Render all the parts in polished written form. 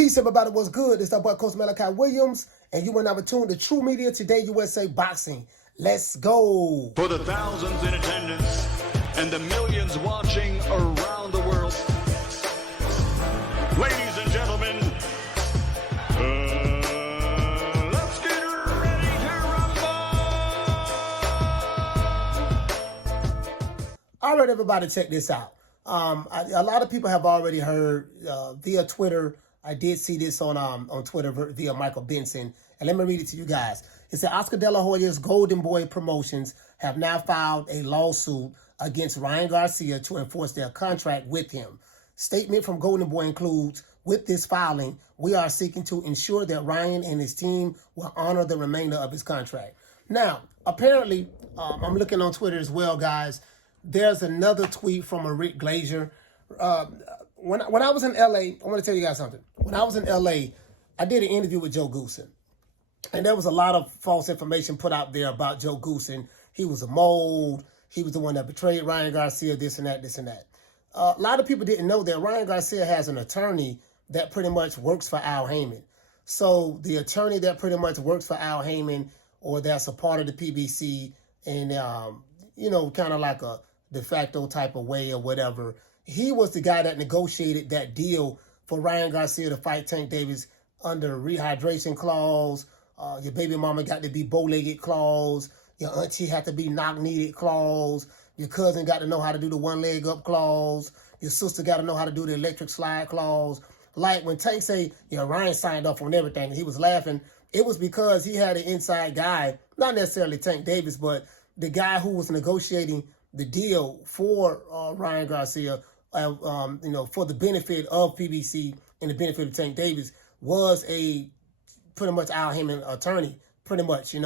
Peace, everybody. What's good? It's our boy, Coach Malachi Williams, and you are now tuned to True Media Today USA Boxing. Let's go. For the thousands in attendance and the millions watching around the world, ladies and gentlemen, let's get ready to rumble! All right, everybody, check this out. A lot of people have already heard via Twitter. I did see this on Twitter via Michael Benson, and let me read it to you guys. It said Oscar De La Hoya's Golden Boy Promotions have now filed a lawsuit against Ryan Garcia to enforce their contract with him. Statement from Golden Boy includes, with this filing, we are seeking to ensure that Ryan and his team will honor the remainder of his contract. Now, apparently, I'm looking on Twitter as well, guys. There's another tweet from a Rick Glazier. When I was in LA, I want to tell you guys something. When I was in LA, I did an interview with Joe Goosen. And there was a lot of false information put out there about Joe Goosen. He was a mold. He was the one that betrayed Ryan Garcia, this and that, this and that. A lot of people didn't know that Ryan Garcia has an attorney that pretty much works for Al Heyman. So the attorney that pretty much works for Al Heyman, or that's a part of the PBC, and, kind of like a de facto type of way or whatever, he was the guy that negotiated that deal for Ryan Garcia to fight Tank Davis under rehydration clause. Your baby mama got to be bow-legged clause. Your auntie had to be knock-kneaded clause. Your cousin got to know how to do the one-leg-up clause. Your sister got to know how to do the electric slide clause. Like when Tank say, Ryan signed off on everything, and he was laughing, it was because he had an inside guy, not necessarily Tank Davis, but the guy who was negotiating the deal for Ryan Garcia, for the benefit of PBC and the benefit of Tank Davis, was a pretty much Al Heyman attorney, pretty much,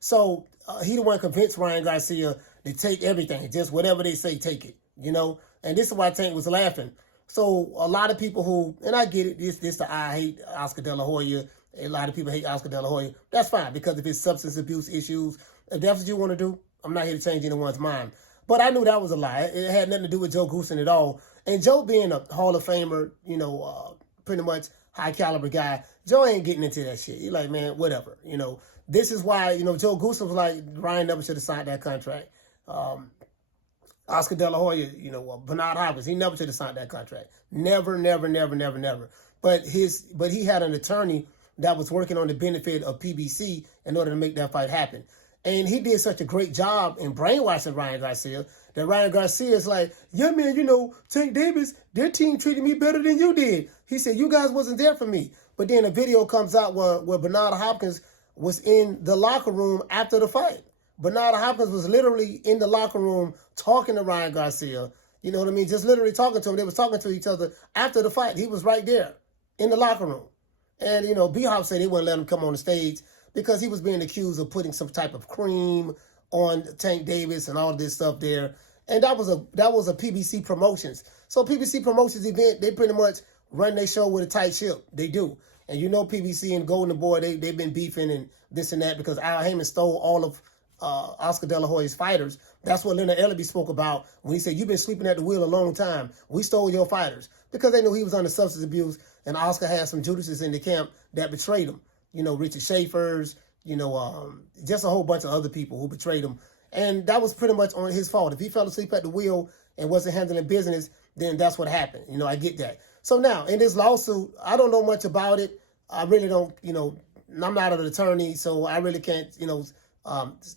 So he the one convinced Ryan Garcia to take everything, just whatever they say, take it, And this is why Tank was laughing. So a lot of people who, and I get it, I hate Oscar De La Hoya. A lot of people hate Oscar De La Hoya. That's fine, because of his substance abuse issues. If that's what you want to do, I'm not here to change anyone's mind. But I knew that was a lie. It had nothing to do with Joe Goosen at all. And Joe being a Hall of Famer, pretty much high caliber guy, Joe ain't getting into that shit. He's like, man, whatever. This is why, Joe Goosen was like, Ryan never should have signed that contract. Oscar De La Hoya, Bernard Hopkins, he never should have signed that contract. Never, never, never, never, never. But he had an attorney that was working on the benefit of PBC in order to make that fight happen. And he did such a great job in brainwashing Ryan Garcia that Ryan Garcia is like, yeah, man, Tank Davis, their team treated me better than you did. He said, you guys wasn't there for me. But then a video comes out where Bernard Hopkins was in the locker room after the fight. Bernard Hopkins was literally in the locker room talking to Ryan Garcia. You know what I mean? Just literally talking to him. They was talking to each other after the fight. He was right there in the locker room. And, B-Hop said they wouldn't let him come on the stage because he was being accused of putting some type of cream on Tank Davis and all of this stuff there. And that was a PBC Promotions. So PBC Promotions event, they pretty much run their show with a tight ship. They do. And PBC and Golden Boy, they've been beefing and this and that because Al Heyman stole all of Oscar De La Hoya's fighters. That's what Leonard Ellerby spoke about when he said, you've been sleeping at the wheel a long time. We stole your fighters. Because they knew he was under substance abuse, and Oscar had some Judases in the camp that betrayed him. Richard Schaefer's, just a whole bunch of other people who betrayed him. And that was pretty much on his fault. If he fell asleep at the wheel and wasn't handling business, then that's what happened. I get that. So now, in this lawsuit, I don't know much about it. I really don't, I'm not an attorney, so I really can't,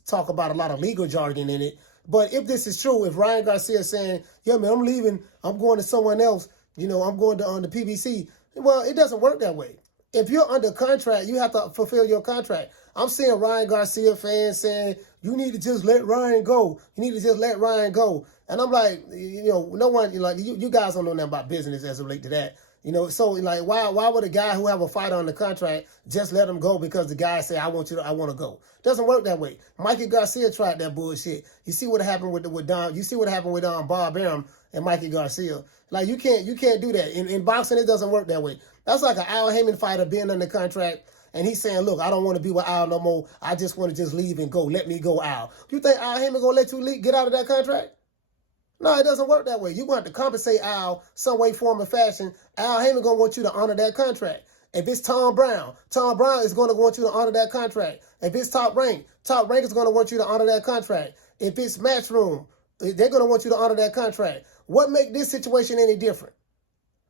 talk about a lot of legal jargon in it. But if this is true, if Ryan Garcia is saying, yeah, man, I'm leaving, I'm going to someone else, I'm going to on the PBC, well, it doesn't work that way. If you're under contract, you have to fulfill your contract. I'm seeing Ryan Garcia fans saying, you need to just let Ryan go. You need to just let Ryan go. And I'm like, no one, you guys don't know nothing about business as it relates to that. So like, why would a guy who have a fight on the contract just let him go because the guy say, I want to go? Doesn't work that way. Mikey Garcia tried that bullshit. You see what happened with Don. You see what happened with Bob Arum and Mikey Garcia. Like you can't do that. In boxing, it doesn't work that way. That's like an Al Heyman fighter being under contract and he's saying, look, I don't want to be with Al no more. I just want to just leave and go. Let me go, Al. You think Al Heyman gonna let you get out of that contract? No, it doesn't work that way. You're going to have to compensate Al some way, form, or fashion. Al Heyman going to want you to honor that contract. If it's Tom Brown is going to want you to honor that contract. If it's Top Rank is going to want you to honor that contract. If it's Matchroom, they're going to want you to honor that contract. What makes this situation any different?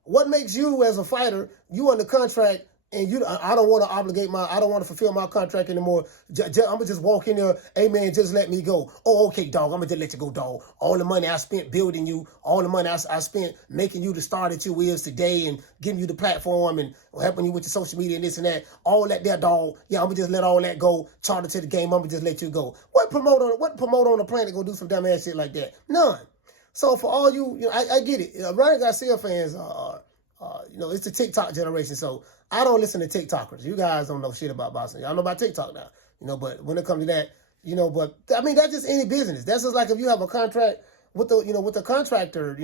What makes you as a fighter, you under contract, and I don't want to I don't want to fulfill my contract anymore. I'm going to just walk in there, hey man, just let me go. Oh, okay, dog, I'm going to just let you go, dog. All the money I spent building you, all the money I spent making you the star that you is today and giving you the platform and helping you with your social media and this and that, all that there, dog. Yeah, I'm going to just let all that go, charter to the game, I'm going to just let you go. What promoter on the planet going to do some dumb ass shit like that? None. So for all you, I get it. Ryan Garcia fans are it's the TikTok generation, so I don't listen to TikTokers. You guys don't know shit about boxing. Y'all know about TikTok now, but when it comes to that, but I mean, that's just any business. That's just like if you have a contract with the contractor,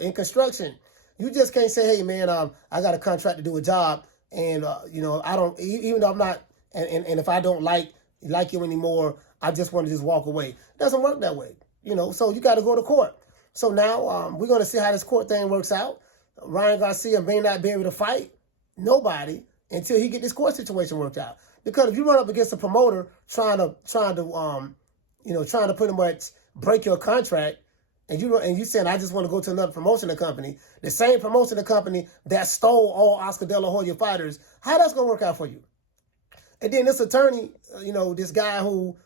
in construction, you just can't say, hey man, I got a contract to do a job, and I don't, even though I'm not, and if I don't like you anymore, I just want to just walk away. It doesn't work that way, so you got to go to court. So now we're going to see how this court thing works out. Ryan Garcia may not be able to fight nobody until he get this court situation worked out. Because if you run up against a promoter trying to pretty much break your contract, and you saying I just want to go to another promotional company, the same promotional company that stole all Oscar De La Hoya fighters, how that's gonna work out for you? And then this attorney, this guy who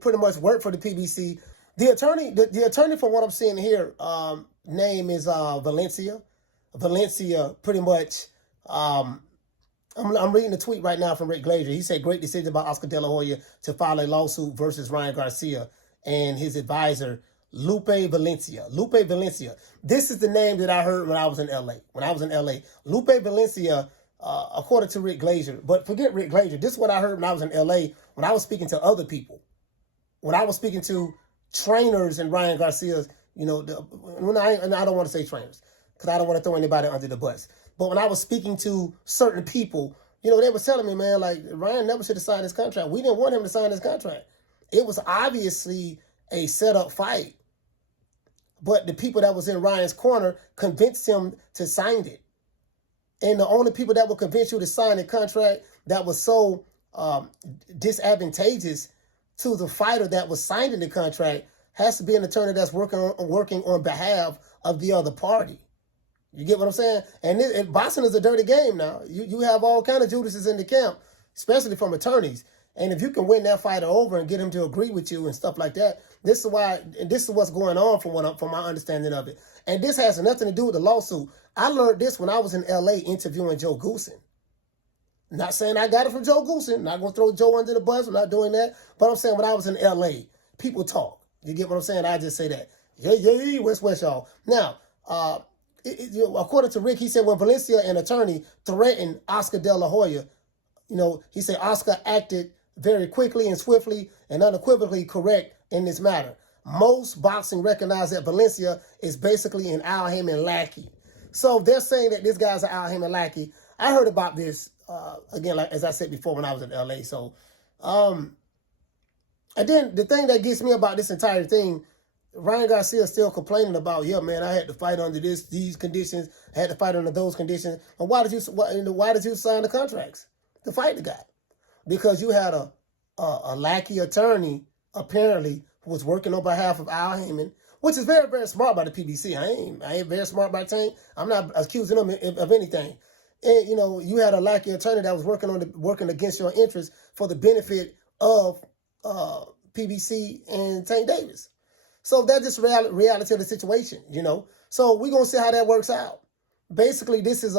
pretty much worked for the PBC, the attorney from what I'm seeing here, name is Valencia. Valencia pretty much, I'm reading a tweet right now from Rick Glazier. He said, great decision by Oscar De La Hoya to file a lawsuit versus Ryan Garcia and his advisor, Lupe Valencia. Lupe Valencia. This is the name that I heard when I was in LA. Lupe Valencia, according to Rick Glazier, but forget Rick Glazier. This is what I heard when I was in LA, when I was speaking to other people. When I was speaking to trainers in Ryan Garcia's, I don't want to say trainers, because I don't want to throw anybody under the bus. But when I was speaking to certain people, they were telling me, man, like, Ryan never should have signed his contract. We didn't want him to sign his contract. It was obviously a set-up fight. But the people that was in Ryan's corner convinced him to sign it. And the only people that will convince you to sign a contract that was so disadvantageous to the fighter that was signing the contract has to be an attorney that's working on behalf of the other party. You get what I'm saying? And boxing is a dirty game now. You have all kind of Judases in the camp, especially from attorneys. And if you can win that fighter over and get him to agree with you and stuff like that, this is what's going on from my understanding of it. And this has nothing to do with the lawsuit. I learned this when I was in LA interviewing Joe Goosen. Not saying I got it from Joe Goosen. Not going to throw Joe under the bus. I'm not doing that. But I'm saying when I was in LA, people talk. You get what I'm saying? I just say that. Yeah, West, y'all. Now, according to Rick, he said when Valencia, an attorney, threatened Oscar De La Hoya, he said Oscar acted very quickly and swiftly and unequivocally correct in this matter. Most boxing recognize that Valencia is basically an Al Haymon lackey. So they're saying that this guy's an Al Haymon lackey. I heard about this, again, like as I said before, when I was in LA. So, and then the thing that gets me about this entire thing, Ryan Garcia is still complaining about, yeah, man, I had to fight under these conditions, I had to fight under those conditions. And why did you sign the contracts to fight the guy? Because you had a lackey attorney, apparently, who was working on behalf of Al Haymon, which is very, very smart by the PBC. I ain't very smart by Tank. I'm not accusing them of anything. And, you had a lackey attorney that was working against your interests for the benefit of PBC and Tank Davis. So that's just reality of the situation, So we're going to see how that works out. Basically, this is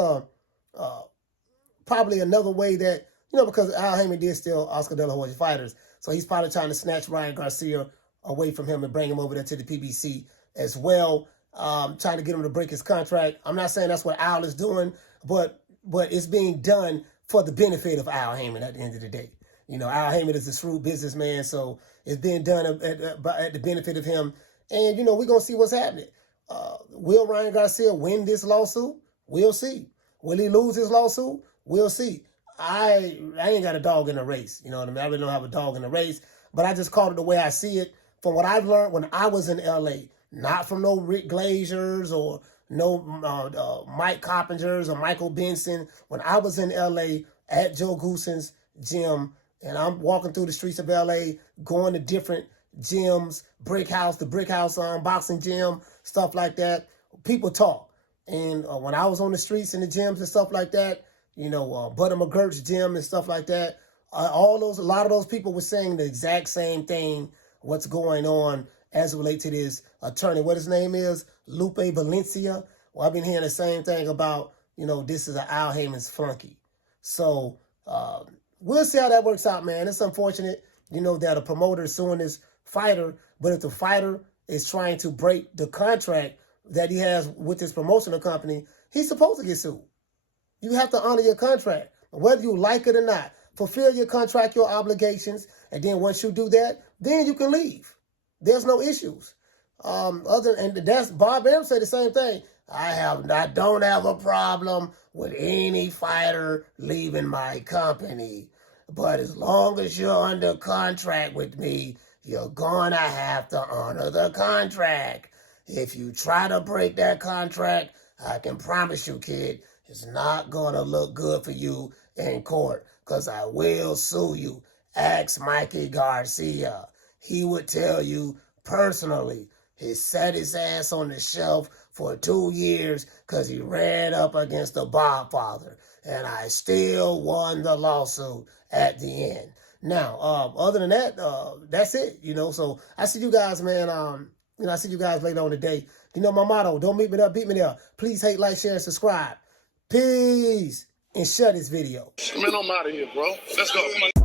probably another way that, because Al Haymon did steal Oscar De La Hoya fighters. So he's probably trying to snatch Ryan Garcia away from him and bring him over there to the PBC as well, trying to get him to break his contract. I'm not saying that's what Al is doing, but it's being done for the benefit of Al Haymon at the end of the day. Al Haymon is a shrewd businessman, so it's being done at the benefit of him. And, we're going to see what's happening. Will Ryan Garcia win this lawsuit? We'll see. Will he lose his lawsuit? We'll see. I ain't got a dog in the race. You know what I mean? I really don't have a dog in the race, but I just called it the way I see it from what I've learned when I was in LA. Not from no Rick Glaziers or no Mike Coppingers or Michael Benson. When I was in LA at Joe Gooson's gym, and I'm walking through the streets of LA, going to different gyms, the Brick House boxing gym, stuff like that, people talk. And when I was on the streets and the gyms and stuff like that, Butter McGurk's gym and stuff like that, a lot of those people were saying the exact same thing, what's going on as it relates to this attorney. What his name is, Lupe Valencia. Well, I've been hearing the same thing about, this is an Al Heyman's flunky. So we'll see how that works out, man. It's unfortunate, that a promoter is suing this fighter, but if the fighter is trying to break the contract that he has with his promotional company, he's supposed to get sued. You have to honor your contract, whether you like it or not. Fulfill your contract, your obligations, and then once you do that, then you can leave. There's no issues. That's Bob Arum said the same thing. I don't have a problem with any fighter leaving my company, but as long as you're under contract with me, you're gonna have to honor the contract. If you try to break that contract, I can promise you, kid, it's not gonna look good for you in court, because I will sue you. Ask Mikey Garcia. He would tell you personally. He set his ass on the shelf for 2 years because he ran up against the Godfather. And I still won the lawsuit at the end. Now, other than that, that's it, So I see you guys, man. I see you guys later on today. My motto, don't meet me there, beat me there. Please hate, like, share, and subscribe. Peace. And share this video. Man, I'm out of here, bro. Let's go.